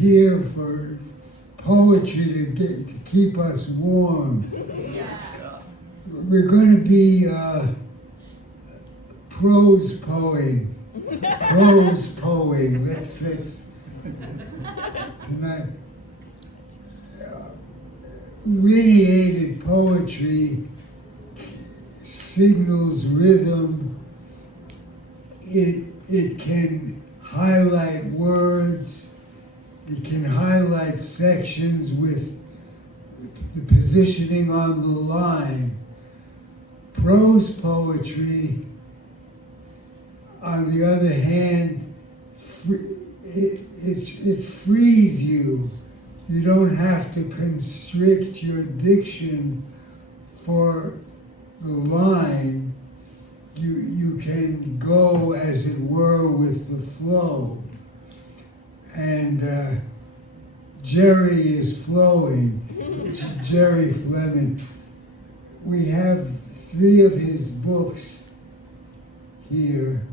here for poetry to keep us warm. We're going to be prose poem. Let's tonight. Radiated poetry signals rhythm. It can highlight words. It can highlight sections with the positioning on the line. Prose poetry, on the other hand, it frees you. You don't have to constrict your diction for the line. You can go, as it were, with the flow. And Jerry is flowing. Gerald Fleming. We have 3 of his books here.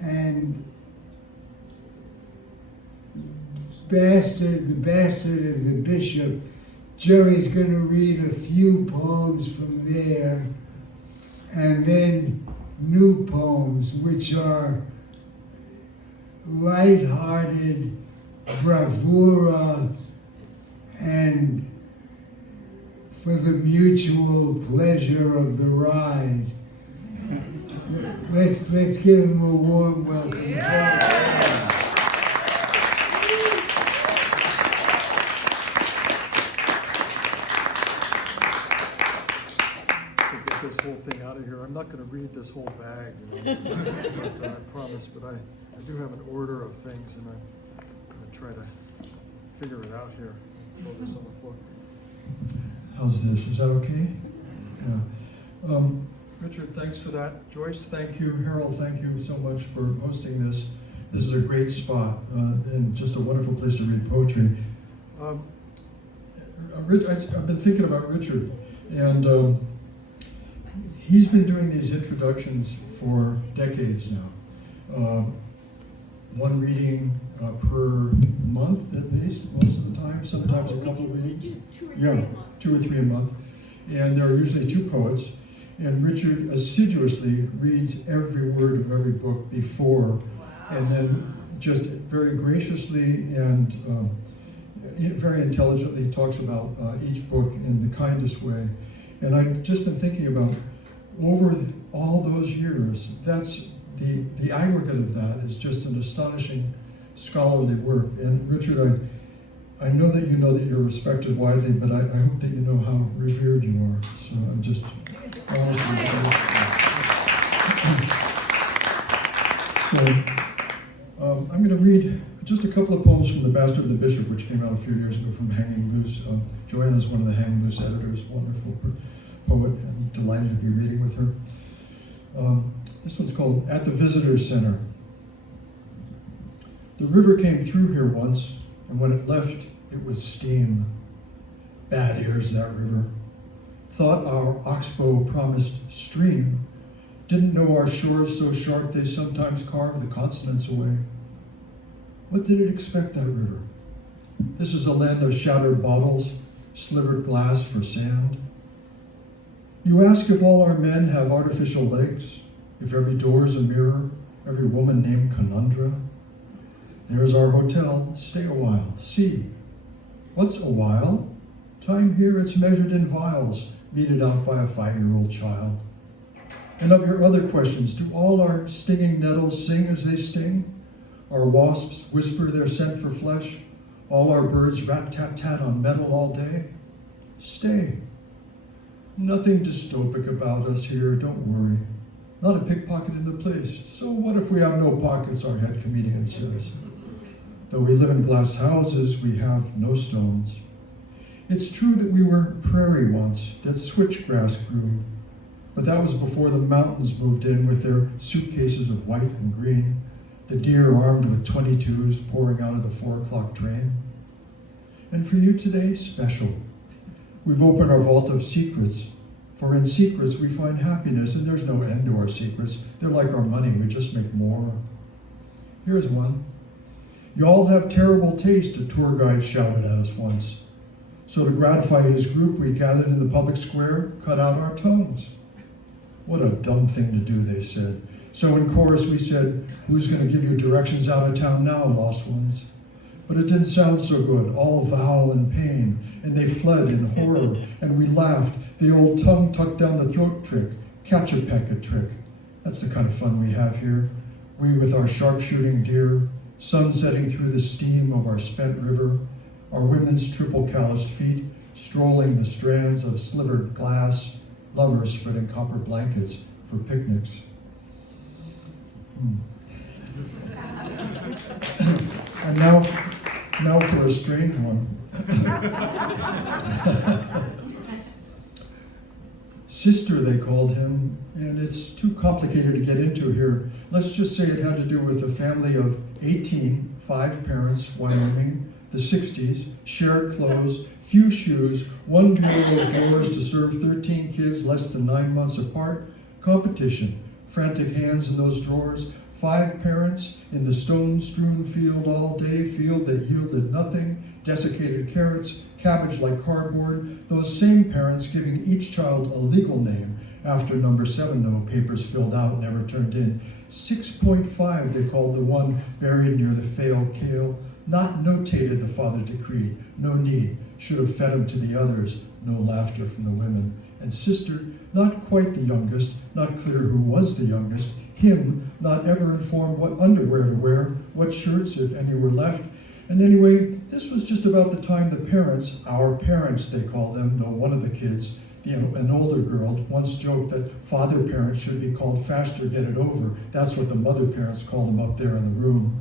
And The Bastard and the Bishop, Jerry's going to read a few poems from there, and then new poems, which are light-hearted bravura and for the mutual pleasure of the ride. Let's give him a warm welcome. Yeah. This whole thing out of here. I'm not going to read this whole bag, but, I promise, but I do have an order of things, and I'm going to try to figure it out here. Throw this on the floor. How's this? Is that okay? Yeah. Richard, thanks for that. Joyce, thank you. Harold, thank you so much for hosting this. This is a great spot and just a wonderful place to read poetry. I've been thinking about Richard, and he's been doing these introductions for decades now. One reading per month at least, most of the time, sometimes a couple of readings. Two or three a month. And there are usually 2 poets. And Richard assiduously reads every word of every book before, and then just very graciously and very intelligently talks about each book in the kindest way. And I've just been thinking about, over all those years, that's the aggregate of that is just an astonishing scholarly work. And Richard, I know that you know that you're respected widely, but I hope that you know how revered you are. So I'm just honestly. So I'm going to read just a couple of poems from The Bastard and the Bishop, which came out a few years ago from Hanging Loose. Joanna's one of the Hanging Loose editors, wonderful poet, and delighted to be reading with her. This one's called At the Visitor Center. The river came through here once, and when it left, it was steam. Bad ears, that river. Thought our oxbow promised stream. Didn't know our shores so sharp they sometimes carve the consonants away. What did it expect, that river? This is a land of shattered bottles, slivered glass for sand. You ask if all our men have artificial legs, if every door is a mirror, every woman named Conundra. There's our hotel. Stay a while. See. What's a while? Time here, it's measured in vials, meted out by a 5-year-old child. And of your other questions, do all our stinging nettles sing as they sting? Our wasps whisper their scent for flesh? All our birds rat-tat-tat on metal all day? Stay. Nothing dystopic about us here, don't worry. Not a pickpocket in the place. So what if we have no pockets, our head comedian says. Though we live in glass houses, we have no stones. It's true that we were prairie once, that switchgrass grew, but that was before the mountains moved in with their suitcases of white and green, the deer armed with 22s pouring out of the 4 o'clock train. And for you today, special. We've opened our vault of secrets, for in secrets we find happiness, and there's no end to our secrets. They're like our money, we just make more. Here's one. "Y'all have terrible taste," a tour guide shouted at us once. So to gratify his group, we gathered in the public square, cut out our tongues. "What a dumb thing to do," they said. So in chorus we said, "Who's going to give you directions out of town now, lost ones?" But it didn't sound so good, all vowel and pain, and they fled in horror, and we laughed, the old tongue tucked down the throat trick, catch-a-peck-a trick. That's the kind of fun we have here. We with our sharpshooting deer, sun setting through the steam of our spent river, our women's triple calloused feet, strolling the strands of slivered glass, lovers spreading copper blankets for picnics. And now for a strange one. Sister, they called him, and it's too complicated to get into here. Let's just say it had to do with a family of 18, 5 parents, Wyoming, the 60s, shared clothes, few shoes, one bureau of drawers to serve 13 kids less than 9 months apart, competition, frantic hands in those drawers, 5 parents in the stone-strewn field all day, field that yielded nothing, desiccated carrots, cabbage like cardboard, those same parents giving each child a legal name, after number 7 though, papers filled out, never turned in. 6.5 they called the one buried near the failed kale, not notated the father decreed, no need, should have fed him to the others, no laughter from the women. And sister, not quite the youngest, not clear who was the youngest, him, not ever informed what underwear to wear, what shirts, if any, were left. And anyway, this was just about the time the parents, our parents they call them, though one of the kids, an older girl, once joked that father parents should be called faster, get it over. That's what the mother parents called them up there in the room.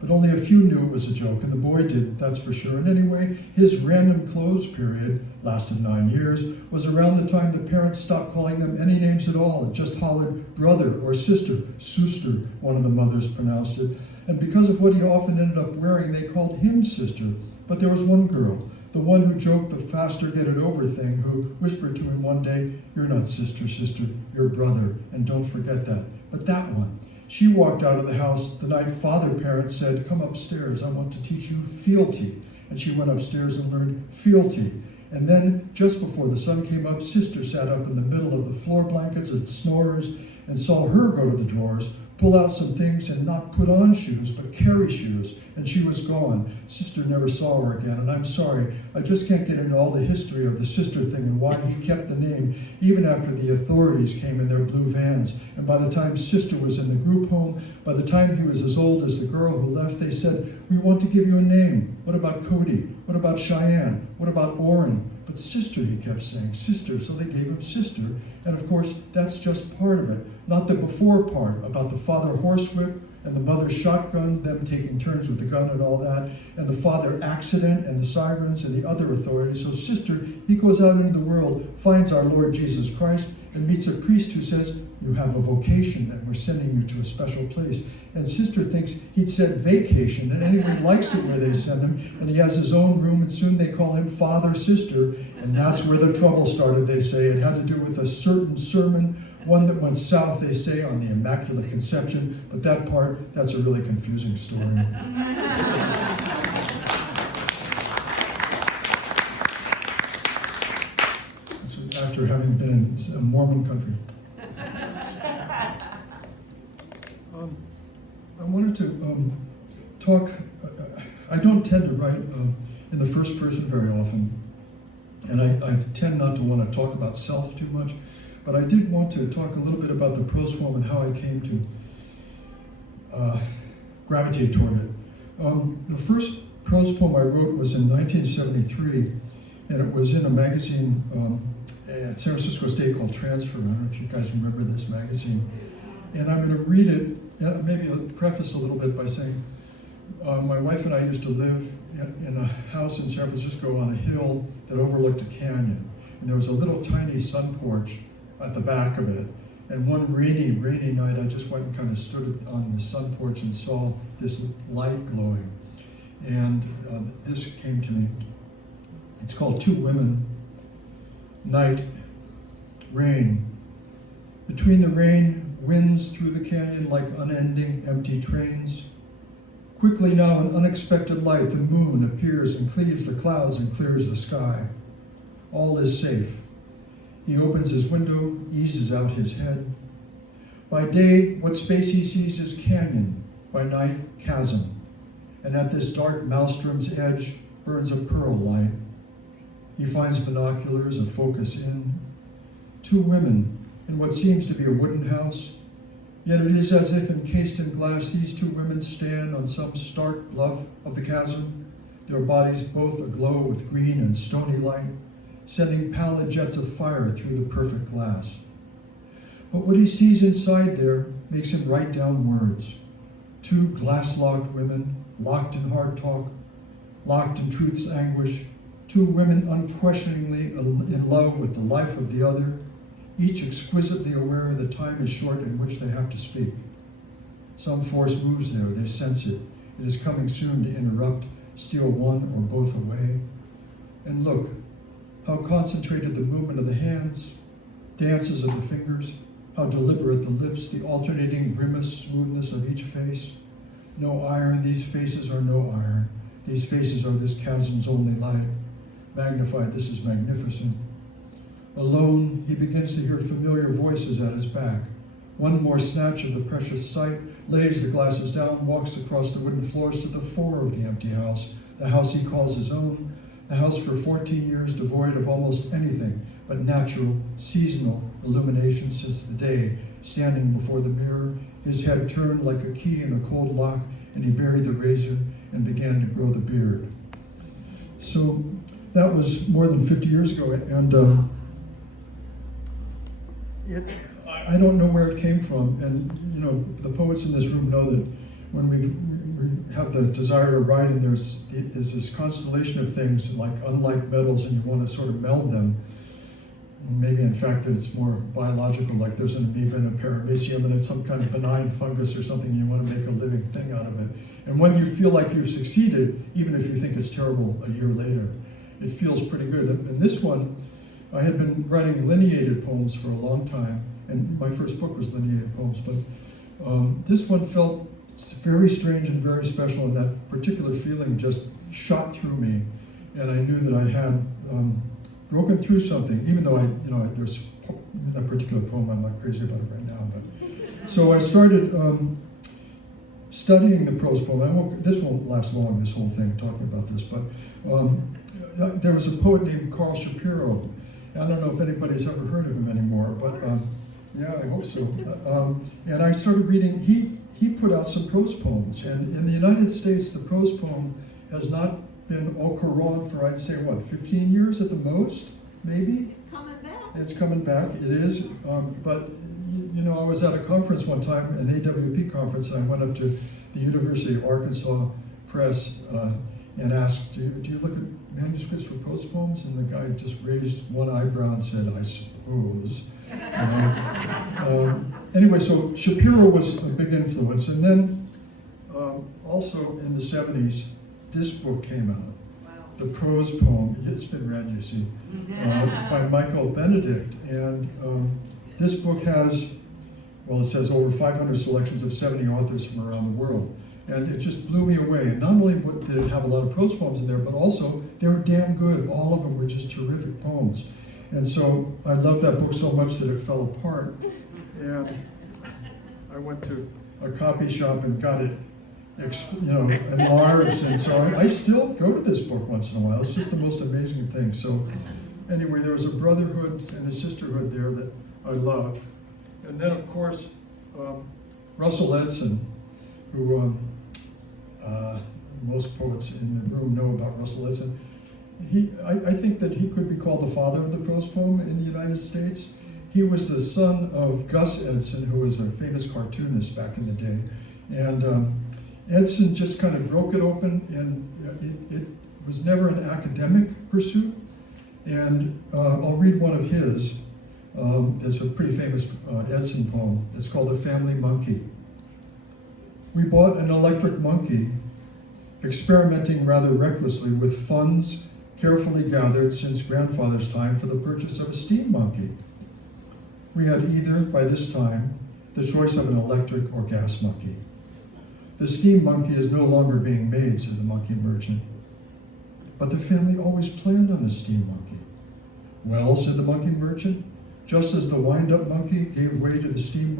But only a few knew it was a joke, and the boy did, that's for sure. And anyway, his random clothes period, lasted 9 years, was around the time the parents stopped calling them any names at all and just hollered brother or sister, Suster, one of the mothers pronounced it. And because of what he often ended up wearing, they called him sister. But there was one girl, the one who joked the faster get it over thing, who whispered to him one day, "You're not sister, sister, you're brother, and don't forget that." But that one, she walked out of the house the night father parents said, "Come upstairs, I want to teach you fealty." And she went upstairs and learned fealty. And then, just before the sun came up, sister sat up in the middle of the floor blankets and snorers and saw her go to the drawers, pull out some things and not put on shoes, but carry shoes, and she was gone. Sister never saw her again, and I'm sorry, I just can't get into all the history of the sister thing and why he kept the name, even after the authorities came in their blue vans. And by the time sister was in the group home, by the time he was as old as the girl who left, they said, "We want to give you a name. What about Cody? What about Cheyenne? What about Orrin?" But sister, he kept saying, sister, so they gave him sister. And of course, that's just part of it, not the before part about the father horsewhip and the mother shotgun, them taking turns with the gun and all that, and the father accident and the sirens and the other authorities. So sister, he goes out into the world, finds our Lord Jesus Christ, and meets a priest who says, "You have a vocation and we're sending you to a special place." And sister thinks he'd said vacation, and anyone likes it where they send him, and he has his own room, and soon they call him Father Sister, and that's where the trouble started, they say. It had to do with a certain sermon, one that went south, they say, on the Immaculate Conception, but that part, that's a really confusing story. After having been in a Mormon country. I wanted to talk, I don't tend to write in the first person very often, and I tend not to want to talk about self too much, but I did want to talk a little bit about the prose poem and how I came to gravitate toward it. The first prose poem I wrote was in 1973, and it was in a magazine at San Francisco State called Transfer. I don't know if you guys remember this magazine. And I'm going to read it, maybe I'll preface a little bit by saying, my wife and I used to live in a house in San Francisco on a hill that overlooked a canyon. And there was a little tiny sun porch at the back of it. And one rainy night, I just went and kind of stood on the sun porch and saw this light glowing. And this came to me. It's called Two Women, Night, Rain. Between the rain, winds through the canyon like unending empty trains. Quickly now, in unexpected light, the moon appears and cleaves the clouds and clears the sky. All is safe. He opens his window, eases out his head. By day, what space he sees is canyon, by night, chasm. And at this dark maelstrom's edge burns a pearl light. He finds binoculars, a focus in. Two women in what seems to be a wooden house. Yet it is as if encased in glass, these two women stand on some stark bluff of the chasm, their bodies both aglow with green and stony light, sending pallid jets of fire through the perfect glass. But what he sees inside there makes him write down words. Two glass-locked women, locked in hard talk, locked in truth's anguish, two women unquestioningly in love with the life of the other, each exquisitely aware the time is short in which they have to speak. Some force moves there, they sense it. It is coming soon to interrupt, steal one or both away. And look, how concentrated the movement of the hands, dances of the fingers, how deliberate the lips, the alternating grimace, smoothness of each face. No iron, these faces are no iron. These faces are this chasm's only light. Magnified, this is magnificent. Alone, he begins to hear familiar voices at his back. One more snatch of the precious sight, lays the glasses down, walks across the wooden floors to the fore of the empty house, the house he calls his own, the house for 14 years devoid of almost anything but natural, seasonal illumination since the day, standing before the mirror, his head turned like a key in a cold lock, and he buried the razor and began to grow the beard. So that was more than 50 years ago, and I don't know where it came from, and you know, the poets in this room know that when we have the desire to write, and there's this constellation of things like unlike metals, and you want to sort of meld them. Maybe in fact that it's more biological, like there's an amoeba and a paramecium and it's some kind of benign fungus or something, and you want to make a living thing out of it. And when you feel like you've succeeded, even if you think it's terrible a year later, it feels pretty good. And this one, I had been writing lineated poems for a long time, and my first book was lineated poems, but this one felt very strange and very special, and that particular feeling just shot through me, and I knew that I had broken through something, even though there's that particular poem, I'm not crazy about it right now, but so I started studying the prose poem. This won't last long, this whole thing, talking about this, but there was a poet named Carl Shapiro. I don't know if anybody's ever heard of him anymore, but yeah, I hope so. And I started reading, he put out some prose poems, and in the United States, the prose poem has not been au courant for, I'd say, 15 years at the most, maybe? It's coming back. It's coming back, it is. But, I was at a conference one time, an AWP conference, and I went up to the University of Arkansas Press and asked, do you look at manuscripts for prose poems? And the guy just raised one eyebrow and said, I suppose. Anyway, so Shapiro was a big influence. And then also in the 70s, this book came out, Wow. the prose poem, it's been read, you see, by Michael Benedict. And this book has, well, it says over 500 selections of 70 authors from around the world. And it just blew me away. And not only did it have a lot of prose poems in there, but also they were damn good. All of them were just terrific poems. And so I loved that book so much that it fell apart. And I went to a copy shop and got it enlarged, and so I still go to this book once in a while. It's just the most amazing thing. So anyway, there was a brotherhood and a sisterhood there that I loved. And then, of course, Russell Edson, who most poets in the room know about Russell Edson. I think that he could be called the father of the prose poem in the United States. He was the son of Gus Edson, who was a famous cartoonist back in the day. And Edson just kind of broke it open, and it was never an academic pursuit. And I'll read one of his. It's a pretty famous Edson poem. It's called The Family Monkey. We bought an electric monkey, experimenting rather recklessly with funds carefully gathered since grandfather's time for the purchase of a steam monkey. We had either, by this time, the choice of an electric or gas monkey. The steam monkey is no longer being made, said the monkey merchant. But the family always planned on a steam monkey. Well, said the monkey merchant, just as the wind-up monkey gave way to the steam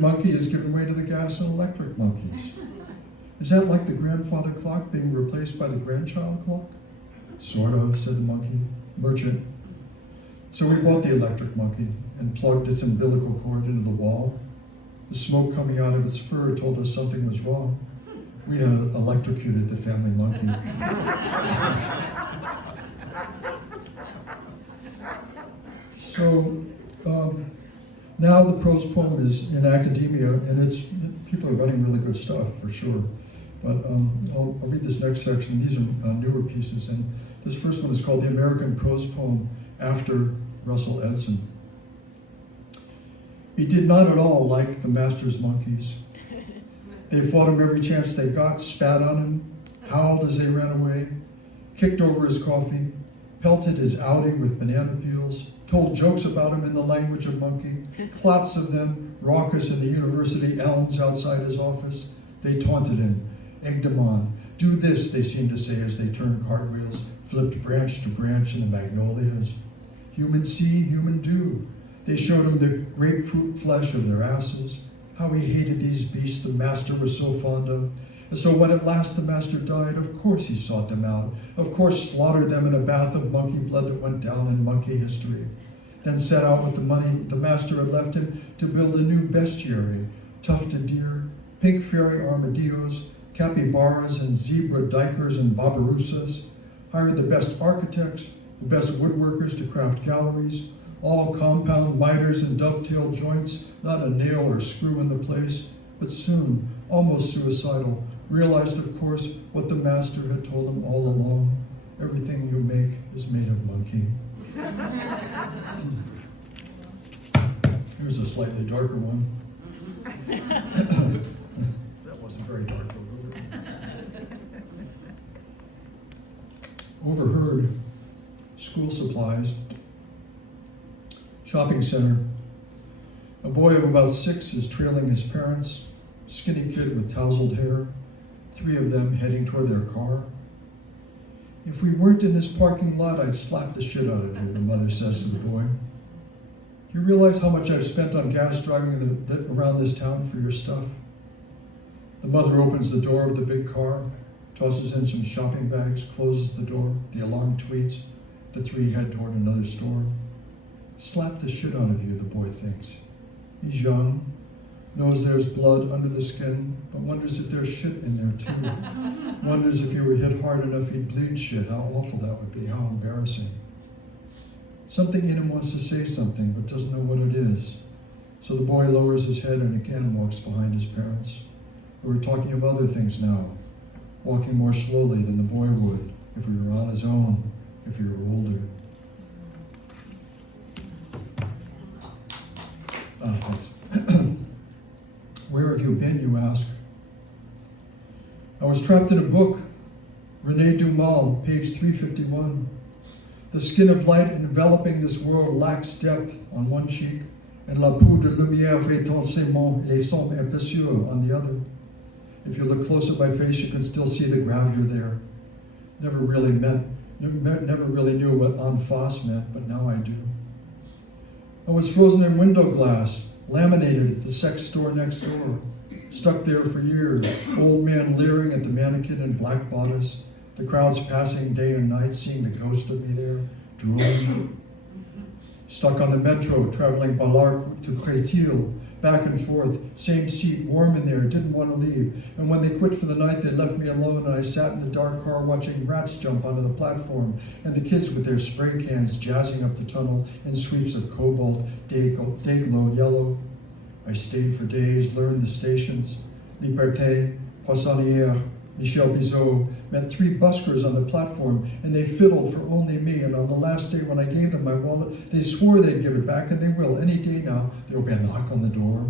monkey has given way to the gas and electric monkeys. Is that like the grandfather clock being replaced by the grandchild clock? Sort of, said the monkey merchant. So we bought the electric monkey and plugged its umbilical cord into the wall. The smoke coming out of its fur told us something was wrong. We had electrocuted the family monkey. So now the prose poem is in academia, and people are writing really good stuff for sure. But I'll read this next section. These are newer pieces, and this first one is called The American Prose Poem After Russell Edson. He did not at all like the master's monkeys. They fought him every chance they got, spat on him, howled as they ran away, kicked over his coffee, pelted his Audi with banana peels, told jokes about him in the language of monkey, clots of them, raucous in the university elms outside his office. They taunted him, egged him on. Do this, they seemed to say as they turned cartwheels, flipped branch to branch in the magnolias. Human see, human do. They showed him the grapefruit flesh of their asses, how he hated these beasts the master was so fond of. And so when at last the master died, of course he sought them out, of course slaughtered them in a bath of monkey blood that went down in monkey history. Then set out with the money the master had left him to build a new bestiary, tufted deer, pink fairy armadillos, capybaras and zebra dikers and barbarossas, hired the best architects, the best woodworkers to craft galleries, all compound miters and dovetail joints, not a nail or screw in the place, but soon, almost suicidal, realized, of course, what the master had told him all along. Everything you make is made of monkey. Here's a slightly darker one. That wasn't very dark. Overheard. School supplies. Shopping center. A boy of about 6 is trailing his parents, skinny kid with tousled hair, 3 of them heading toward their car. If we weren't in this parking lot, I'd slap the shit out of you, the mother says to the boy. Do you realize how much I've spent on gas driving around this town for your stuff? The mother opens the door of the big car, tosses in some shopping bags, closes the door, the alarm tweets, the 3 head toward another store. Slap the shit out of you, the boy thinks. He's young, knows there's blood under the skin, but wonders if there's shit in there too. Wonders if he were hit hard enough he'd bleed shit, how awful that would be, how embarrassing. Something in him wants to say something, but doesn't know what it is. So the boy lowers his head and again walks behind his parents, who are talking of other things now, walking more slowly than the boy would if he were on his own, if he were older. Thanks. Where have you been, you ask? I was trapped in a book, René Dumas, page 351. The skin of light enveloping this world lacks depth on one cheek, and la poudre de lumière fait intensément les sombres impétueux on the other. If you look close at my face, you can still see the gravure there. Never really knew what en face meant, but now I do. I was frozen in window glass, laminated at the sex store next door, stuck there for years, old man leering at the mannequin in black bodice, the crowds passing day and night, seeing the ghost of me there, drooling. Stuck on the metro, traveling Ballarc to Créteil, back and forth, same seat, warm in there, didn't want to leave. And when they quit for the night, they left me alone, and I sat in the dark car watching rats jump onto the platform, and the kids with their spray cans jazzing up the tunnel in sweeps of cobalt, day-glow yellow. I stayed for days, learned the stations. Liberté, Poissonnière, Michel Bizot, met 3 buskers on the platform, and they fiddled for only me. And on the last day when I gave them my wallet, they swore they'd give it back, and they will. Any day now, there will be a knock on the door.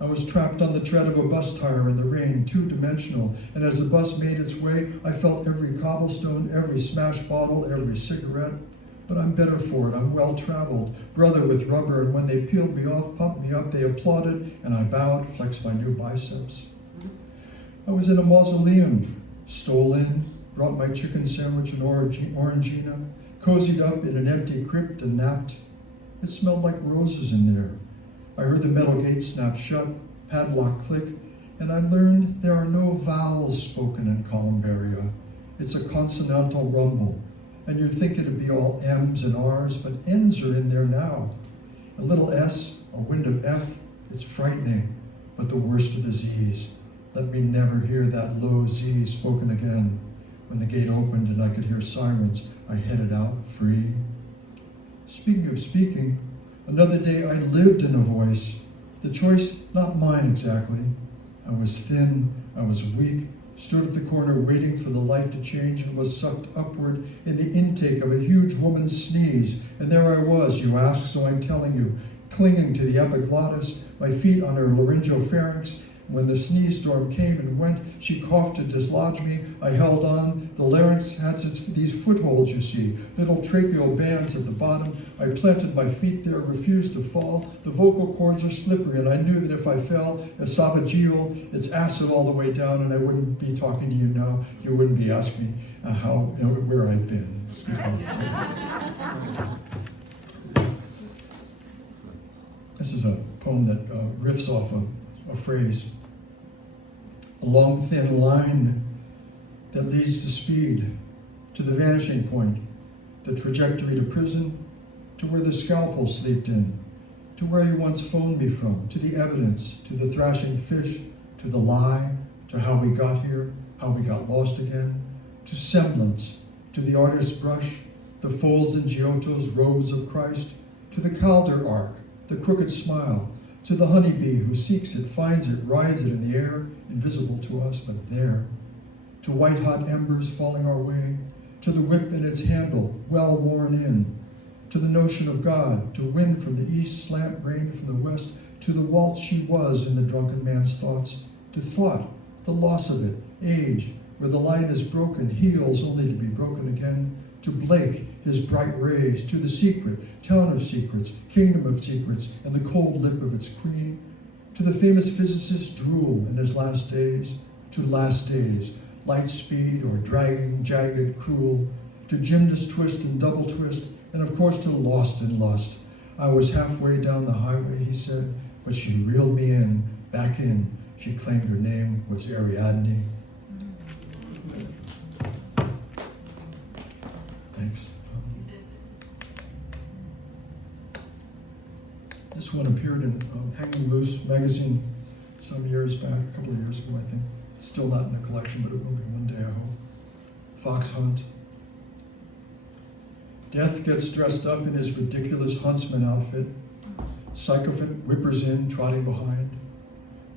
I was trapped on the tread of a bus tire in the rain, 2-dimensional, and as the bus made its way, I felt every cobblestone, every smashed bottle, every cigarette. But I'm better for it. I'm well-traveled, brother with rubber, and when they peeled me off, pumped me up, they applauded, and I bowed, flexed my new biceps. I was in a mausoleum, stole in, brought my chicken sandwich and orangina, cozied up in an empty crypt and napped. It smelled like roses in there. I heard the metal gate snap shut, padlock click, and I learned there are no vowels spoken in Columbaria. It's a consonantal rumble, and you'd think it'd be all M's and R's, but N's are in there now. A little S, a wind of F, it's frightening, but the worst of the Z's. Let me never hear that low Z spoken again. When the gate opened and I could hear sirens, I headed out free. Speaking of speaking, another day I lived in a voice. The choice, not mine exactly. I was thin, I was weak, stood at the corner waiting for the light to change and was sucked upward in the intake of a huge woman's sneeze. And there I was, you ask, so I'm telling you, clinging to the epiglottis, my feet on her laryngopharynx. When the sneeze storm came and went, she coughed to dislodge me. I held on. The larynx has these footholds, you see, little tracheal bands at the bottom. I planted my feet there, refused to fall. The vocal cords are slippery, and I knew that if I fell, esophageal, it's acid all the way down, and I wouldn't be talking to you now. You wouldn't be asking me where I'd been. This is a poem that riffs off a phrase. A long, thin line that leads to speed, to the vanishing point, the trajectory to prison, to where the scalpel sleeped in, to where you once phoned me from, to the evidence, to the thrashing fish, to the lie, to how we got here, how we got lost again, to semblance, to the artist's brush, the folds in Giotto's robes of Christ, to the Calder arc, the crooked smile, to the honeybee who seeks it, finds it, rides it in the air, invisible to us, but there. To white-hot embers falling our way, to the whip in its handle, well worn in, to the notion of God, to wind from the east, slant rain from the west, to the waltz she was in the drunken man's thoughts, to thought, the loss of it, age, where the line is broken, heals only to be broken again, to Blake, his bright rays, to the secret, town of secrets, kingdom of secrets, and the cold lip of its queen, to the famous physicist Drool in his last days, to last days, light speed or dragging, jagged, cruel, to gymnast twist and double twist, and of course to lost in lust. I was halfway down the highway, he said, but she reeled me in, back in. She claimed her name was Ariadne. Thanks. This one appeared in Hanging Loose magazine some years back, a couple of years ago, I think. Still not in the collection, but it will be one day, I hope. Fox Hunt. Death gets dressed up in his ridiculous huntsman outfit. Sycophant whippers in, trotting behind.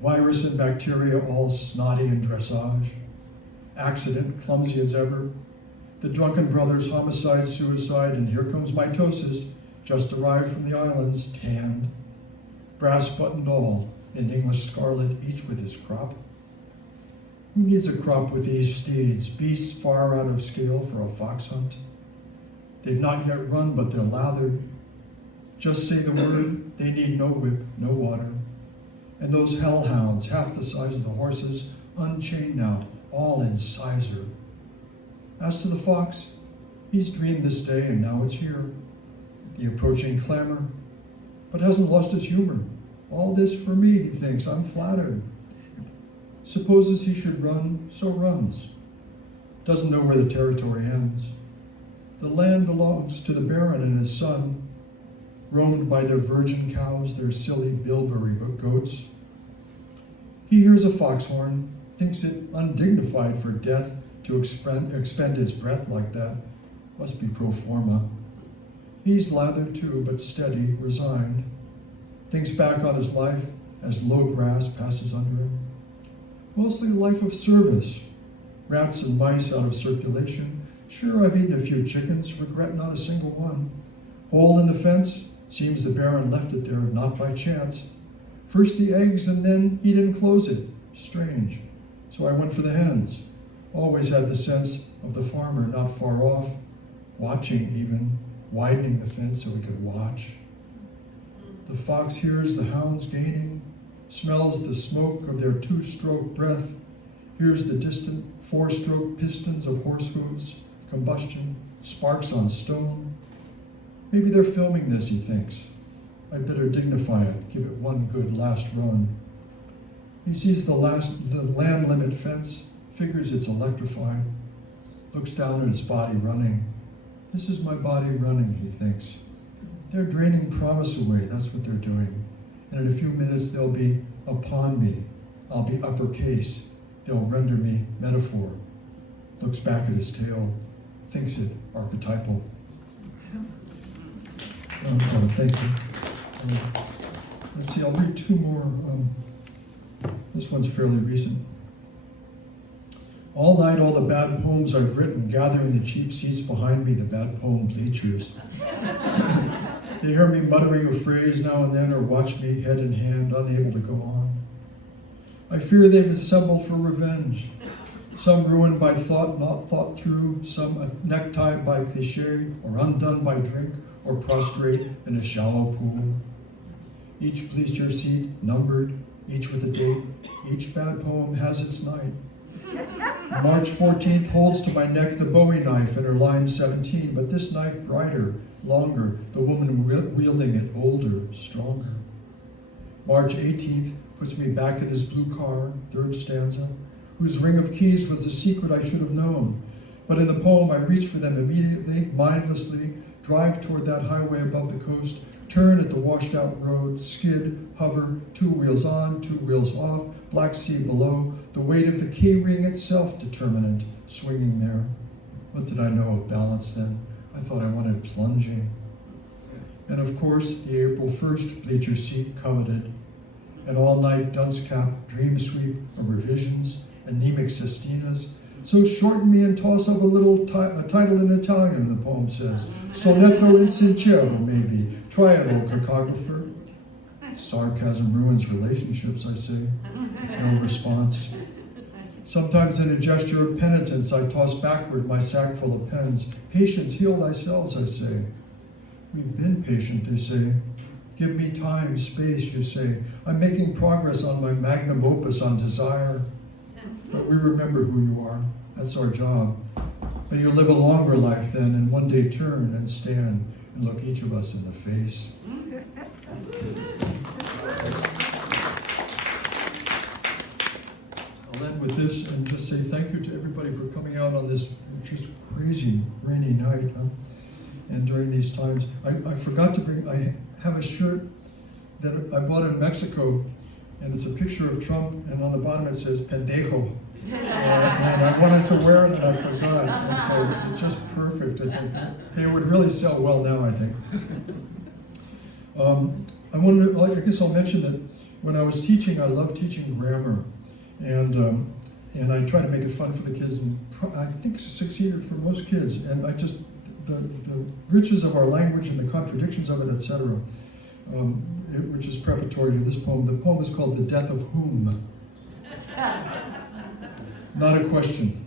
Virus and bacteria all snotty in dressage. Accident, clumsy as ever. The drunken brothers, homicide, suicide, and here comes mitosis, just arrived from the islands, tanned. Brass buttoned all, in English scarlet, each with his crop. Who needs a crop with these steeds, beasts far out of scale for a fox hunt? They've not yet run, but they're lathered. Just say the word, they need no whip, no water. And those hellhounds, half the size of the horses, unchained now, all in sizer. As to the fox, he's dreamed this day and now it's here. The approaching clamor, but hasn't lost his humor. All this for me, he thinks, I'm flattered. Supposes he should run, so runs. Doesn't know where the territory ends. The land belongs to the Baron and his son, roamed by their virgin cows, their silly bilberry goats. He hears a foxhorn, thinks it undignified for death to expend his breath like that. Must be pro forma. He's lathered too, but steady, resigned. Thinks back on his life as low grass passes under him. Mostly a life of service. Rats and mice out of circulation. Sure, I've eaten a few chickens, regret not a single one. Hole in the fence, seems the Baron left it there, not by chance. First the eggs, and then he didn't close it. Strange. So I went for the hens. Always had the sense of the farmer not far off, watching even, widening the fence so we could watch. The fox hears the hounds gaining, smells the smoke of their two-stroke breath, hears the distant four-stroke pistons of horse hooves, combustion, sparks on stone. Maybe they're filming this, he thinks. I'd better dignify it, give it one good last run. He sees the land limit fence, figures it's electrified, looks down at his body running. This is my body running, he thinks. They're draining promise away, that's what they're doing. And in a few minutes they'll be upon me. I'll be uppercase. They'll render me metaphor. Looks back at his tail, thinks it archetypal. Thank you. Let's see, I'll read two more. This one's fairly recent. All night, all the bad poems I've written gather in the cheap seats behind me, the bad poem bleachers. They hear me muttering a phrase now and then or watch me head in hand, unable to go on. I fear they've assembled for revenge. Some ruined by thought not thought through, some necktied by cliche or undone by drink or prostrate in a shallow pool. Each bleacher seat numbered, each with a date, each bad poem has its night. March 14th holds to my neck the Bowie knife in her line 17, but this knife brighter, longer, the woman wielding it older, stronger. March 18th puts me back in his blue car, third stanza, whose ring of keys was the secret I should have known. But in the poem I reach for them immediately, mindlessly, drive toward that highway above the coast, turn at the washed out road, skid, hover, 2 wheels on, 2 wheels off, Black Sea below, the weight of the key ring itself determinant, swinging there. What did I know of balance then? I thought I wanted plunging. And of course, the April 1st bleacher seat coveted. An all-night dunce cap, dream sweep of revisions, anemic sestinas. So shorten me and toss up a little title in Italian, the poem says. Sonetto in sincero, maybe. Try it, old choreographer. Sarcasm ruins relationships, I say. No response. Sometimes in a gesture of penitence, I toss backward my sack full of pens. Patience, heal thyselves, I say. We've been patient, they say. Give me time, space, you say. I'm making progress on my magnum opus on desire. But we remember who you are. That's our job. May you live a longer life then, and one day turn and stand and look each of us in the face. I'll end with this and just say thank you to everybody for coming out on this just crazy rainy night. And during these times, I forgot to bring, I have a shirt that I bought in Mexico, and it's a picture of Trump, and on the bottom it says pendejo. And I wanted to wear it and I forgot. And so it's just perfect, I think. It would really sell well now, I think. I guess I'll mention that when I was teaching, I love teaching grammar. And I try to make it fun for the kids, and I think succeeded for most kids. And the riches of our language and the contradictions of it, etc., which is prefatory to this poem. The poem is called The Death of Whom. Not a question.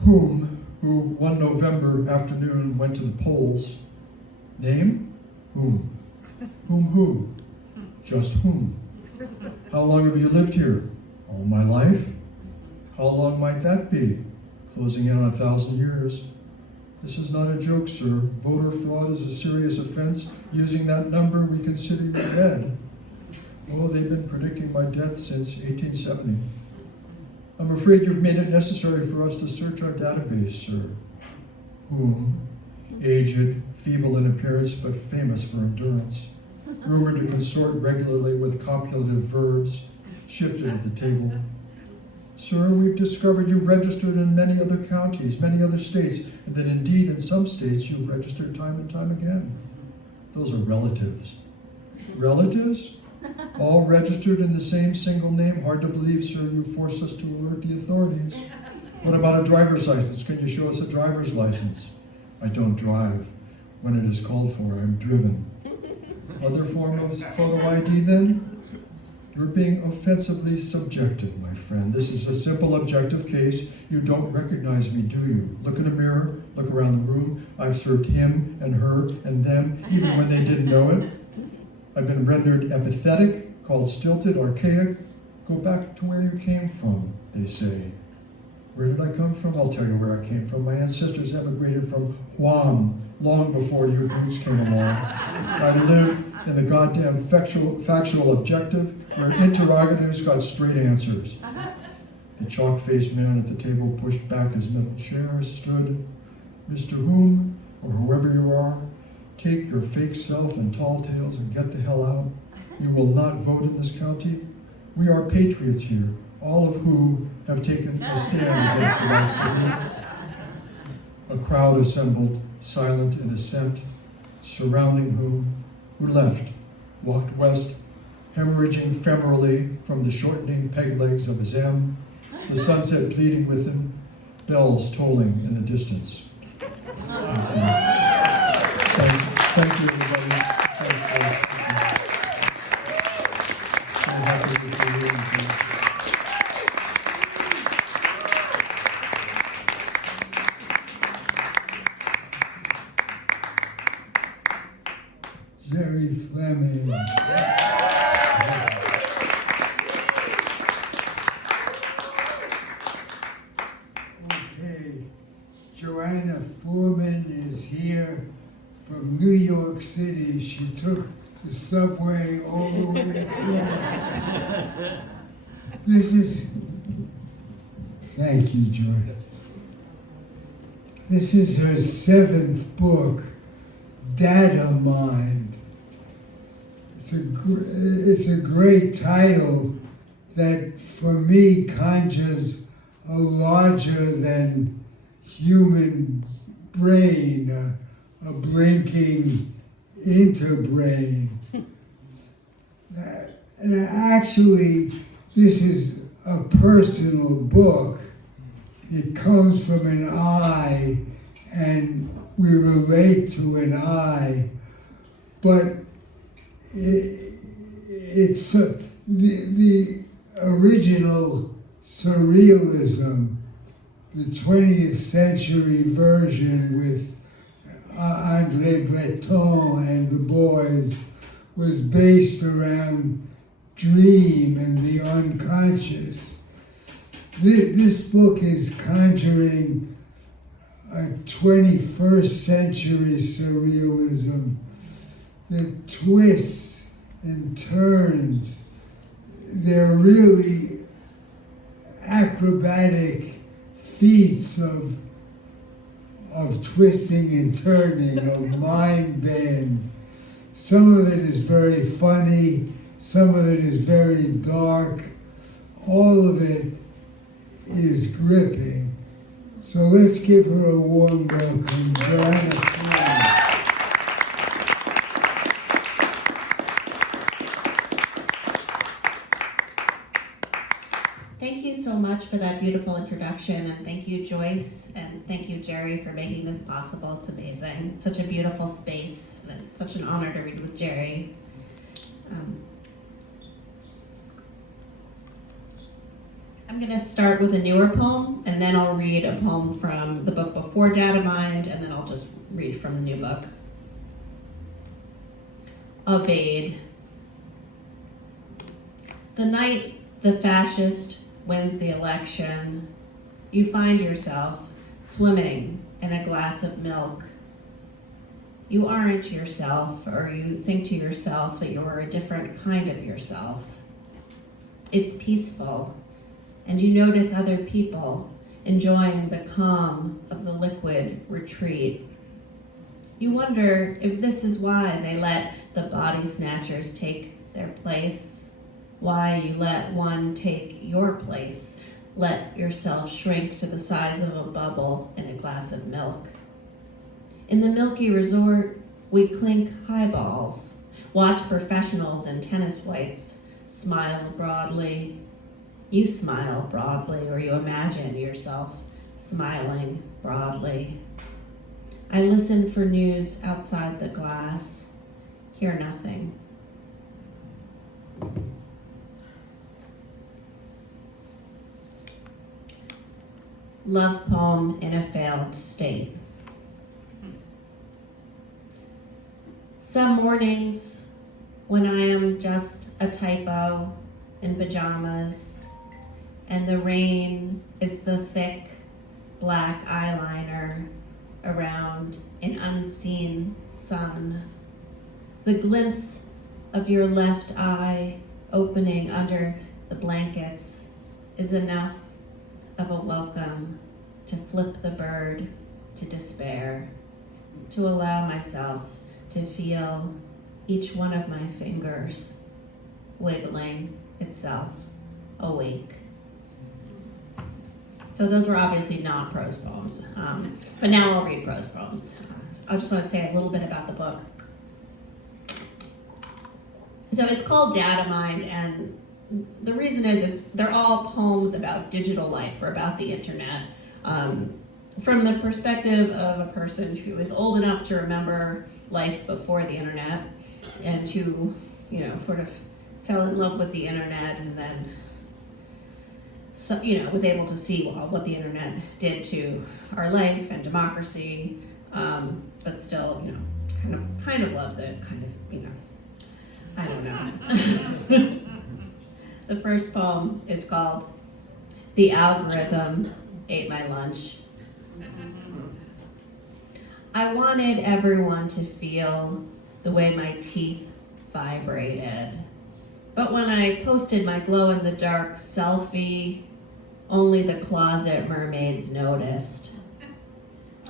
Whom, who one November afternoon went to the polls. Name? Whom. Whom who? Just whom. How long have you lived here? All my life. How long might that be? Closing in on 1,000 years. This is not a joke, sir. Voter fraud is a serious offense. Using that number, we consider you dead. Oh, they've been predicting my death since 1870. I'm afraid you've made it necessary for us to search our database, sir. Whom, aged, feeble in appearance, but famous for endurance, rumored to consort regularly with copulative verbs, shifted at the table. Sir, we've discovered you've registered in many other counties, many other states, and that indeed in some states you've registered time and time again. Those are relatives. Relatives? All registered in the same single name. Hard to believe, sir, you forced us to alert the authorities. What about a driver's license? Can you show us a driver's license? I don't drive. When it is called for, I'm driven. Other form of photo ID then? You're being offensively subjective, my friend. This is a simple objective case. You don't recognize me, do you? Look in a mirror, Look around the room. I've served him and her and them, even when they didn't know it. I've been rendered empathetic, called stilted, archaic. Go back to where you came from, they say. Where did I come from? I'll tell you where I came from. My ancestors emigrated from Guam long before you brutes came along. I lived in the goddamn factual objective where interrogatives got straight answers. The chalk-faced man at the table pushed back his metal chair, stood. Mr. Whom, or whoever you are, take your fake self and tall tales and get the hell out. You will not vote in this county. We are patriots here, all of who have taken a stand against the laxity. A crowd assembled, silent in assent, surrounding who left, walked west, hemorrhaging ephemerally from the shortening peg legs of his M, the sunset pleading with him, bells tolling in the distance. Thank you, everybody. So happy to be here with you. Gerald Fleming. Okay, Joanna Fuhrman is here from New York City. She took the subway all the way through. Thank you, Joy. This is her 7th book, Data Mind. It's a great title that, for me, conjures a larger than human brain, a blinking interbrain. And actually, this is a personal book. It comes from an I, and we relate to an I, but it's the original surrealism, the 20th century version with André Breton and the boys, was based around dream and the unconscious. This book is conjuring a 21st century surrealism. The twists and turns, they're really acrobatic feats of twisting and turning, of mind bend. Some of it is very funny, some of it is very dark, all of it is gripping. So let's give her a warm welcome, Joanna Fuhrman. Thank you so much for that beautiful introduction, and thank you, Joyce, and thank you, Jerry, for making this possible. It's amazing. It's such a beautiful space, and it's such an honor to read with Jerry. I'm going to start with a newer poem, and then I'll read a poem from the book before Data Mind, and then I'll just read from the new book. Obeyed. The night the fascist wins the election, you find yourself swimming in a glass of milk. You aren't yourself, or you think to yourself that you're a different kind of yourself. It's peaceful, and you notice other people enjoying the calm of the liquid retreat. You wonder if this is why they let the body snatchers take their place, why you let one take your place, let yourself shrink to the size of a bubble in a glass of milk. In the milky resort, we clink highballs, watch professionals in tennis whites smile broadly. You smile broadly, or you imagine yourself smiling broadly. I listen for news outside the glass, hear nothing. Love poem in a failed state. Some mornings when I am just a typo in pajamas and the rain is the thick black eyeliner around an unseen sun. The glimpse of your left eye opening under the blankets is enough of a welcome to flip the bird to despair, to allow myself to feel each one of my fingers wiggling itself awake. So those were obviously not prose poems, but now I'll read prose poems. I just want to say a little bit about the book. So it's called Data Mind, and the reason is they're all poems about digital life or about the internet, from the perspective of a person who is old enough to remember life before the internet and who, sort of fell in love with the internet and then, was able to see what the internet did to our life and democracy, but still, kind of loves it, I don't know. The first poem is called The Algorithm Ate My Lunch. I wanted everyone to feel the way my teeth vibrated. But when I posted my glow-in-the-dark selfie, only the closet mermaids noticed.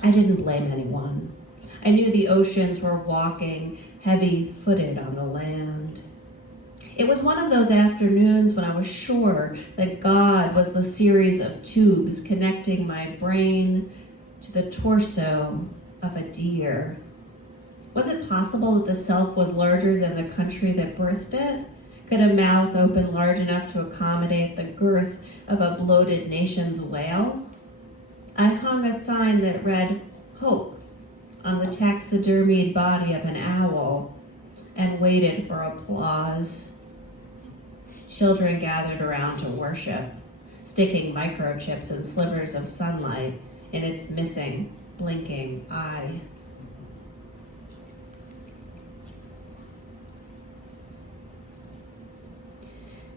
I didn't blame anyone. I knew the oceans were walking heavy-footed on the land. It was one of those afternoons when I was sure that God was the series of tubes connecting my brain to the torso of a deer. Was it possible that the self was larger than the country that birthed it? Could a mouth open large enough to accommodate the girth of a bloated nation's whale? I hung a sign that read, "Hope," on the taxidermied body of an owl and waited for applause. Children gathered around to worship, sticking microchips and slivers of sunlight in its missing, blinking eye.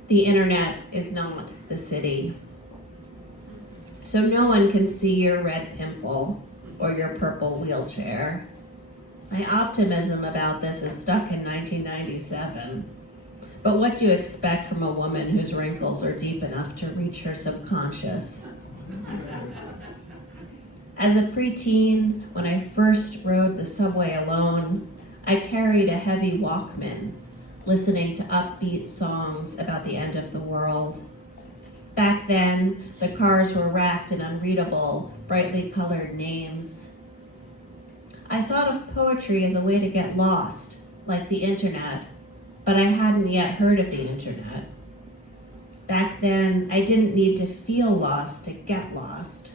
The internet is not the city. So no one can see your red pimple or your purple wheelchair. My optimism about this is stuck in 1997. But what do you expect from a woman whose wrinkles are deep enough to reach her subconscious? As a preteen, when I first rode the subway alone, I carried a heavy Walkman, listening to upbeat songs about the end of the world. Back then, the cars were wrapped in unreadable, brightly colored names. I thought of poetry as a way to get lost, like the internet, but I hadn't yet heard of the internet. Back then, I didn't need to feel lost to get lost.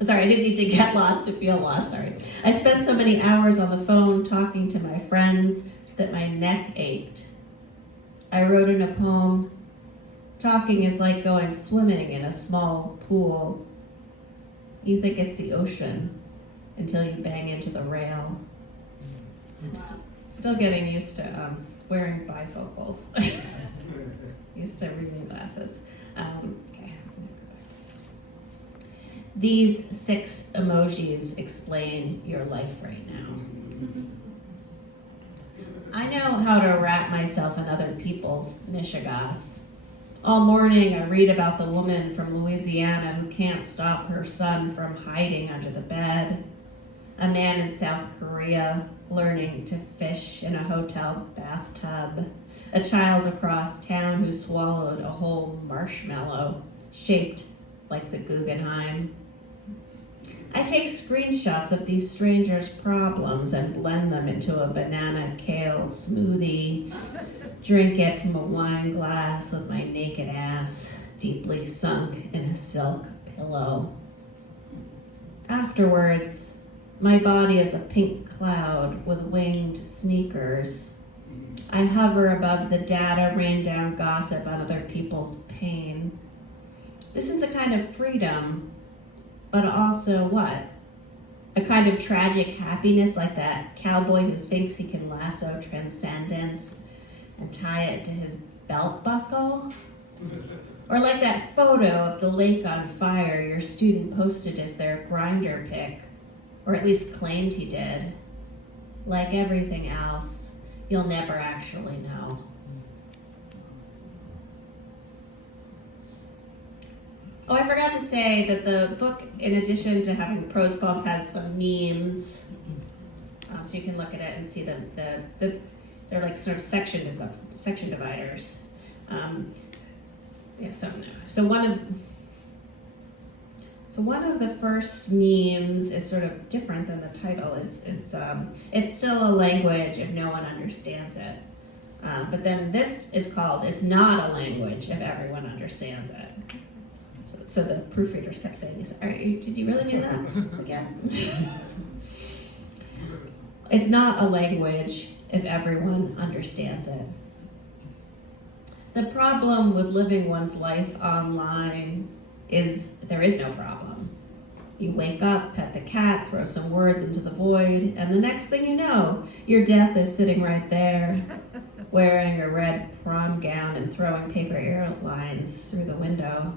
I didn't need to get lost to feel lost, I spent so many hours on the phone talking to my friends that my neck ached. I wrote in a poem, "Talking is like going swimming in a small pool. You think it's the ocean until you bang into the rail." I'm still getting used to wearing bifocals. Used to reading glasses. Okay. These 6 emojis explain your life right now. I know how to wrap myself in other people's mishigas. All morning I read about the woman from Louisiana who can't stop her son from hiding under the bed. A man in South Korea learning to fish in a hotel bathtub. A child across town who swallowed a whole marshmallow shaped like the Guggenheim. I take screenshots of these strangers' problems and blend them into a banana kale smoothie, drink it from a wine glass with my naked ass deeply sunk in a silk pillow. Afterwards, my body is a pink cloud with winged sneakers. I hover above the data, rain down gossip on other people's pain. This is a kind of freedom, but also what? a kind of tragic happiness like that cowboy who thinks he can lasso transcendence and tie it to his belt buckle? Or like that photo of the lake on fire your student posted as their grinder pic, or at least claimed he did. Like everything else, you'll never actually know. Oh, I forgot to say that the book, in addition to having prose poems, has some memes. So you can look at it and see they're like sort of section dividers. So one of the first memes is sort of different than the title. It's still a language if no one understands it. But then this is called "It's Not a Language if Everyone Understands It." So the proofreaders kept saying, "Did you really mean that?" Again. It's not a language if everyone understands it. The problem with living one's life online is there is no problem. You wake up, pet the cat, throw some words into the void, and the next thing you know, your death is sitting right there, wearing a red prom gown and throwing paper airlines through the window.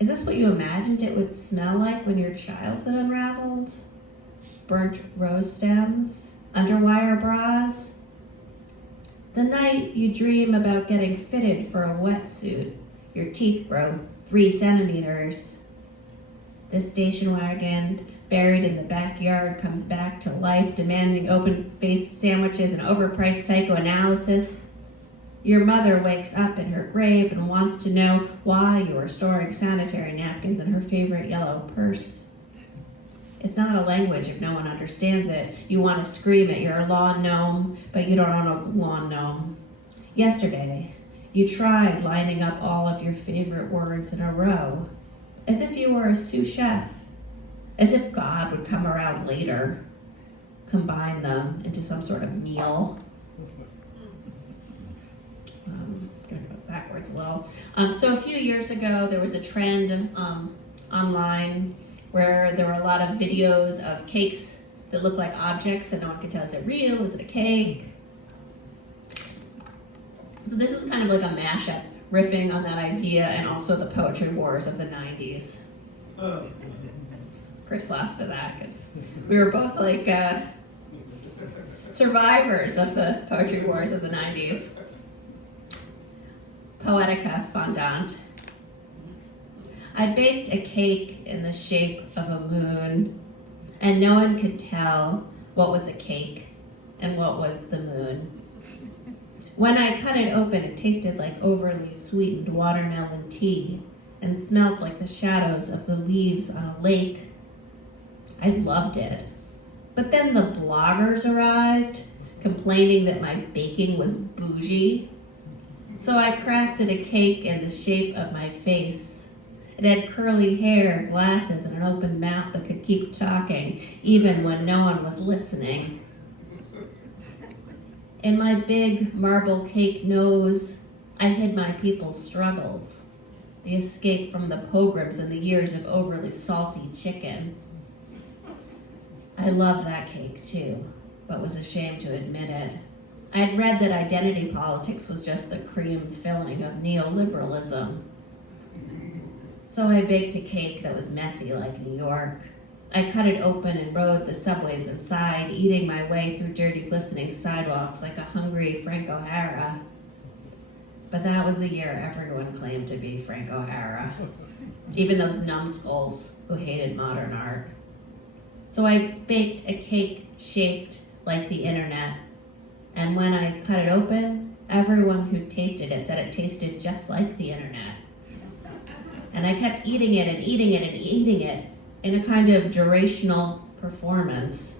Is this what you imagined it would smell like when your childhood unraveled? Burnt rose stems? Underwire bras? The night you dream about getting fitted for a wetsuit, your teeth grow 3 centimeters. This station wagon, buried in the backyard, comes back to life, demanding open-faced sandwiches and overpriced psychoanalysis. Your mother wakes up in her grave and wants to know why you are storing sanitary napkins in her favorite yellow purse. It's not a language if no one understands it. You want to scream at your lawn gnome, but you don't own a lawn gnome. Yesterday, you tried lining up all of your favorite words in a row, as if you were a sous chef, as if God would come around later, combine them into some sort of meal. I'm going to go backwards a little. So a few years ago, there was a trend online where there were a lot of videos of cakes that look like objects and no one could tell, is it real, is it a cake? So this is kind of like a mashup, riffing on that idea and also the poetry wars of the 90s. Chris laughs at that because we were both like survivors of the poetry wars of the 90s. Poetica fondant. I baked a cake in the shape of a moon, and no one could tell what was a cake and what was the moon. When I cut it open, it tasted like overly sweetened watermelon tea and smelled like the shadows of the leaves on a lake. I loved it. But then the bloggers arrived, complaining that my baking was bougie. So I crafted a cake in the shape of my face. It had curly hair, glasses, and an open mouth that could keep talking, even when no one was listening. In my big marble cake nose, I hid my people's struggles, the escape from the pogroms and the years of overly salty chicken. I loved that cake too, but was ashamed to admit it. I had read that identity politics was just the cream filling of neoliberalism. So I baked a cake that was messy like New York. I cut it open and rode the subways inside, eating my way through dirty, glistening sidewalks like a hungry Frank O'Hara. But that was the year everyone claimed to be Frank O'Hara, even those numbskulls who hated modern art. So I baked a cake shaped like the internet, and when I cut it open, everyone who tasted it said it tasted just like the internet. And I kept eating it and eating it and eating it in a kind of durational performance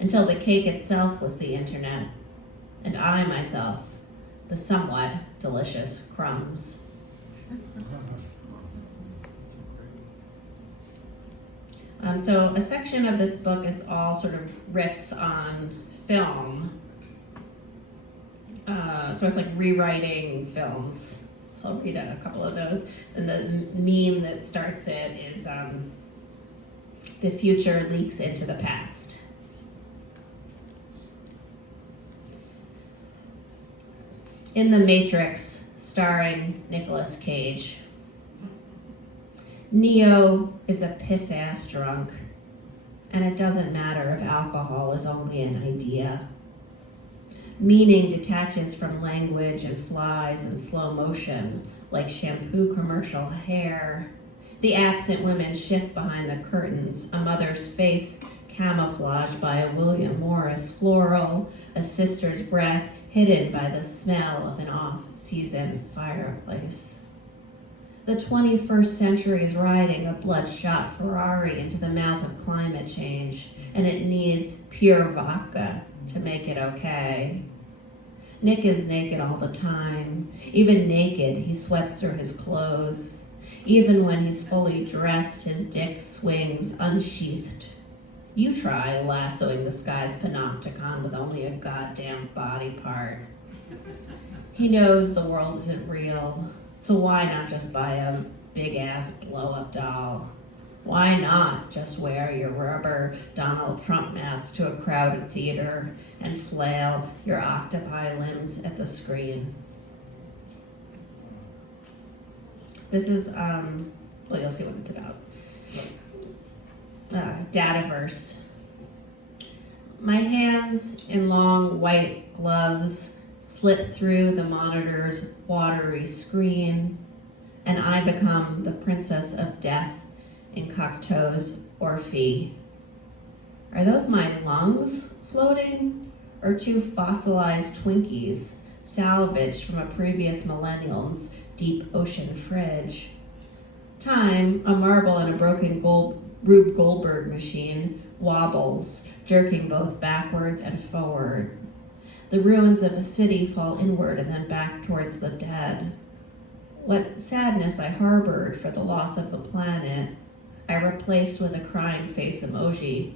until the cake itself was the internet, and I myself, the somewhat delicious crumbs. So a section of this book is all sort of riffs on film. So it's like rewriting films. So I'll read a couple of those. And the meme that starts it is The future leaks into the past. In The Matrix, starring Nicolas Cage, Neo is a piss-ass drunk, and it doesn't matter if alcohol is only an idea. Meaning detaches from language and flies in slow motion, like shampoo commercial hair. The absent women shift behind the curtains, a mother's face camouflaged by a William Morris floral, a sister's breath hidden by the smell of an off-season fireplace. The 21st century is riding a bloodshot Ferrari into the mouth of climate change, and it needs pure vodka to make it okay. Nick is naked all the time. Even naked, he sweats through his clothes. Even when he's fully dressed, his dick swings unsheathed. You try lassoing the sky's panopticon with only a goddamn body part. He knows the world isn't real, so why not just buy a big-ass blow-up doll? Why not just wear your rubber Donald Trump mask to a crowded theater and flail your octopi limbs at the screen? This is, well, you'll see what it's about. Dataverse. My hands in long white gloves slip through the monitor's watery screen, and I become the princess of death in Cocteau's Orphy. Are those my lungs floating, or two fossilized Twinkies salvaged from a previous millennium's deep ocean fridge? Time, a marble in a broken Rube Goldberg machine, wobbles, jerking both backwards and forward. The ruins of a city fall inward and then back towards the dead. What sadness I harbored for the loss of the planet, I replaced with a crying face emoji.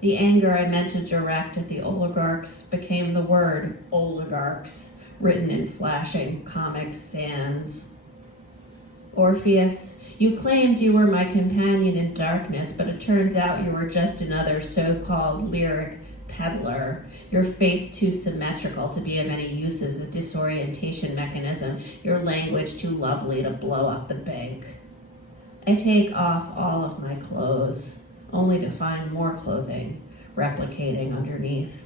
The anger I meant to direct at the oligarchs became the word oligarchs, written in flashing Comic Sans. Orpheus, you claimed you were my companion in darkness, but it turns out you were just another so-called lyric peddler, your face too symmetrical to be of any use as a disorientation mechanism, your language too lovely to blow up the bank. I take off all of my clothes, only to find more clothing replicating underneath.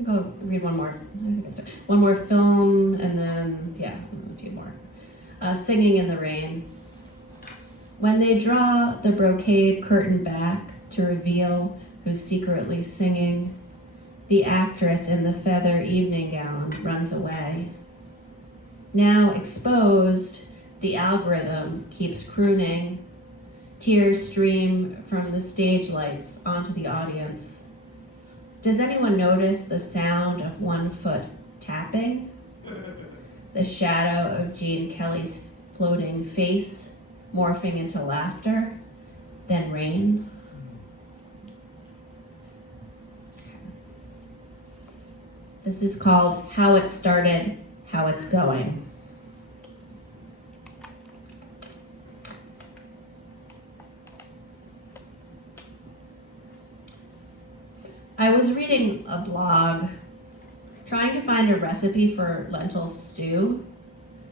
I think I'll read one more film, and then, a few more. Singing in the Rain. When they draw the brocade curtain back to reveal who's secretly singing, the actress in the feather evening gown runs away. Now exposed, the algorithm keeps crooning. Tears stream from the stage lights onto the audience. Does anyone notice the sound of one foot tapping? The shadow of Gene Kelly's floating face morphing into laughter, then rain. This is called How It Started, How It's Going. I was reading a blog trying to find a recipe for lentil stew,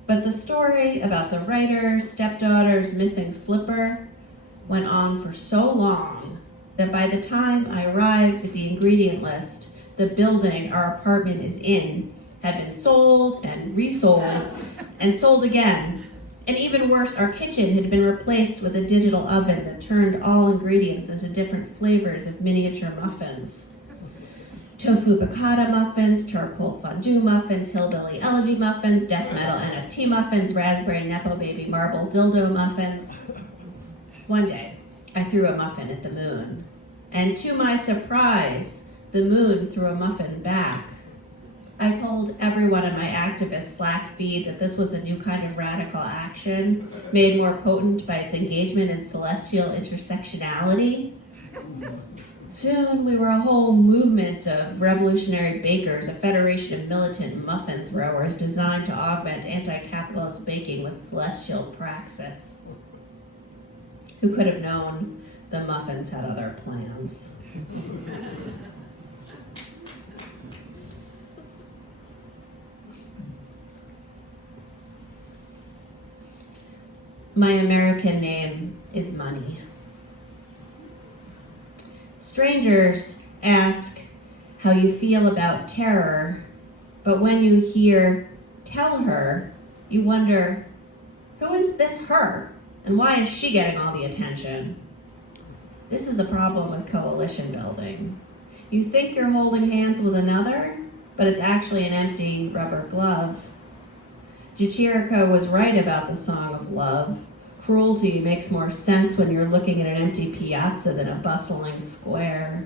but the story about the writer's stepdaughter's missing slipper went on for so long that by the time I arrived at the ingredient list, the building our apartment is in had been sold and resold and sold again. And even worse, our kitchen had been replaced with a digital oven that turned all ingredients into different flavors of miniature muffins. Tofu piccata muffins, charcoal fondue muffins, hillbilly elegy muffins, death metal NFT muffins, raspberry nepo baby marble dildo muffins. One day, I threw a muffin at the moon, and to my surprise, the moon threw a muffin back. I told everyone in my activist Slack feed that this was a new kind of radical action, made more potent by its engagement in celestial intersectionality. Soon we were a whole movement of revolutionary bakers, a federation of militant muffin throwers designed to augment anti-capitalist baking with celestial praxis. Who could have known the muffins had other plans? My American name is Money. Strangers ask how you feel about terror, but when you hear tell her, you wonder, who is this her? And why is she getting all the attention? This is the problem with coalition building. You think you're holding hands with another, but it's actually an empty rubber glove. Gichirico was right about the Song of Love. Cruelty makes more sense when you're looking at an empty piazza than a bustling square.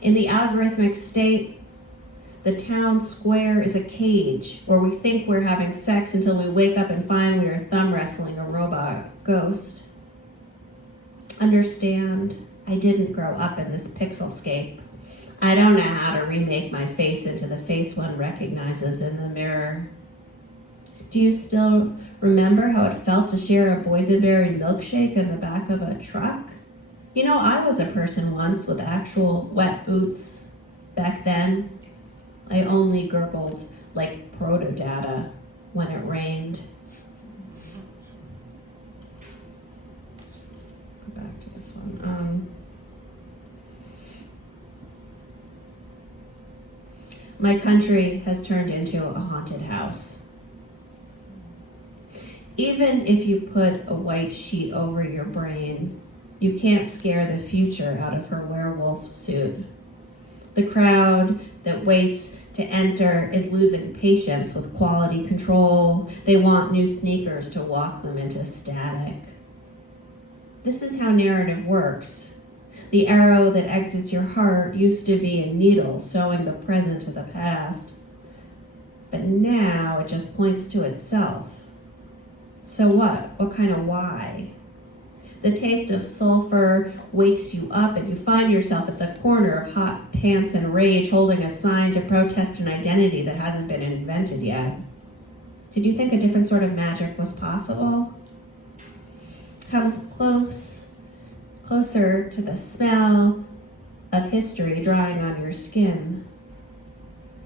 In the algorithmic state, the town square is a cage where we think we're having sex until we wake up and find we are thumb wrestling a robot ghost. Understand, I didn't grow up in this pixelscape. I don't know how to remake my face into the face one recognizes in the mirror. Do you still remember how it felt to share a boysenberry milkshake in the back of a truck? You know, I was a person once with actual wet boots. Back then, I only gurgled like proto-data when it rained. Go back to this one. My country has turned into a haunted house. Even if you put a white sheet over your brain, you can't scare the future out of her werewolf suit. The crowd that waits to enter is losing patience with quality control. They want new sneakers to walk them into static. This is how narrative works. The arrow that exits your heart used to be a needle sewing the present to the past, but now it just points to itself. So what? What kind of why? The taste of sulfur wakes you up and you find yourself at the corner of hot pants and rage holding a sign to protest an identity that hasn't been invented yet. Did you think a different sort of magic was possible? Come closer to the smell of history drying on your skin.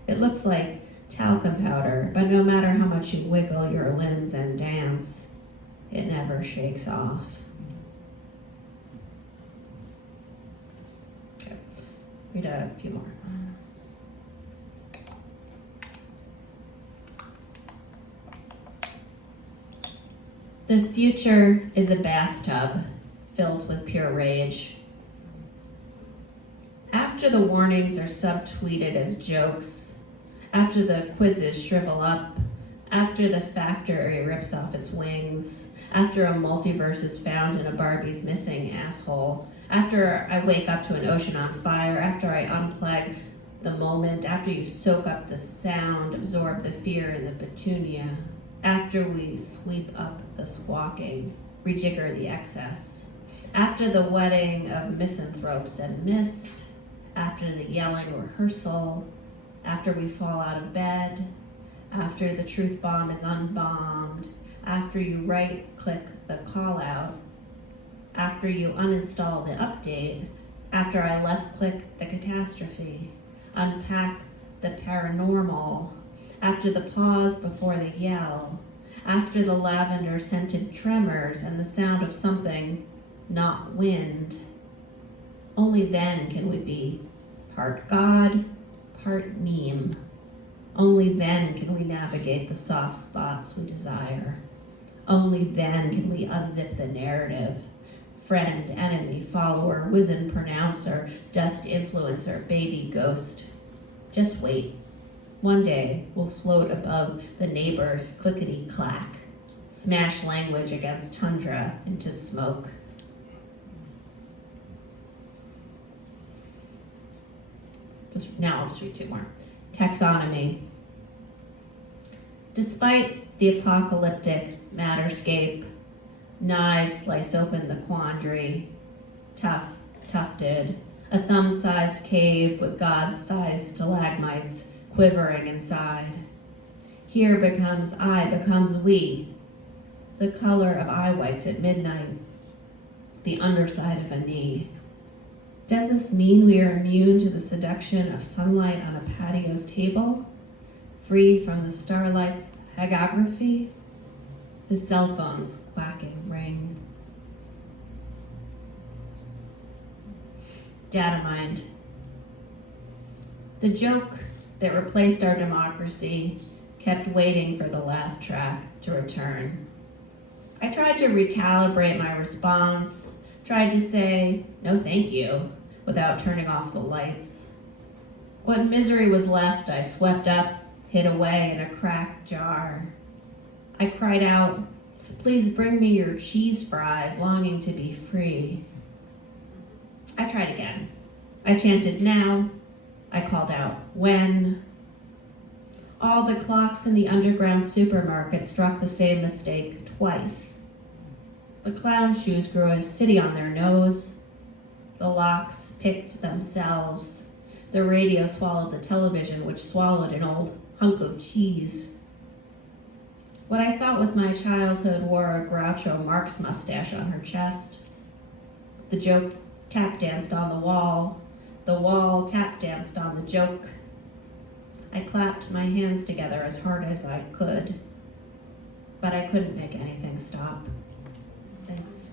It looks like talcum powder, but no matter how much you wiggle your limbs and dance, it never shakes off. Okay, read a few more. The future is a bathtub filled with pure rage. After the warnings are subtweeted as jokes, after the quizzes shrivel up, after the factory rips off its wings, after a multiverse is found in a Barbie's missing asshole, after I wake up to an ocean on fire, after I unplug the moment, after you soak up the sound, absorb the fear in the petunia, after we sweep up the squawking, rejigger the excess, after the wedding of misanthropes and mist, after the yelling rehearsal, after we fall out of bed, after the truth bomb is unbombed, after you right-click the call-out, after you uninstall the update, after I left-click the catastrophe, unpack the paranormal, after the pause before the yell, after the lavender-scented tremors and the sound of something not wind, only then can we be part God, part meme. Only then can we navigate the soft spots we desire. Only then can we unzip the narrative. Friend, enemy, follower, wizened pronouncer, dust influencer, baby ghost. Just wait. One day we'll float above the neighbor's clickety-clack, smash language against tundra into smoke. I'll just read two more. Taxonomy. Despite the apocalyptic matterscape, knives slice open the quandary, tufted, a thumb-sized cave with God-sized stalagmites quivering inside. Here becomes I, becomes we, the color of eye whites at midnight, the underside of a knee. Does this mean we are immune to the seduction of sunlight on a patio's table, free from the starlight's hagiography? The cell phone's quacking ring. Data mind. The joke that replaced our democracy kept waiting for the laugh track to return. I tried to recalibrate my response, tried to say, no thank you, without turning off the lights. What misery was left, I swept up, hid away in a cracked jar. I cried out, please bring me your cheese fries, longing to be free. I tried again. I chanted now. I called out, when? All the clocks in the underground supermarket struck the same mistake twice. The clown shoes grew a city on their nose. The locks picked themselves. The radio swallowed the television, which swallowed an old hunk of cheese. What I thought was my childhood wore a Groucho Marx mustache on her chest. The joke tap danced on the wall. The wall tap danced on the joke. I clapped my hands together as hard as I could, but I couldn't make anything stop. Thanks.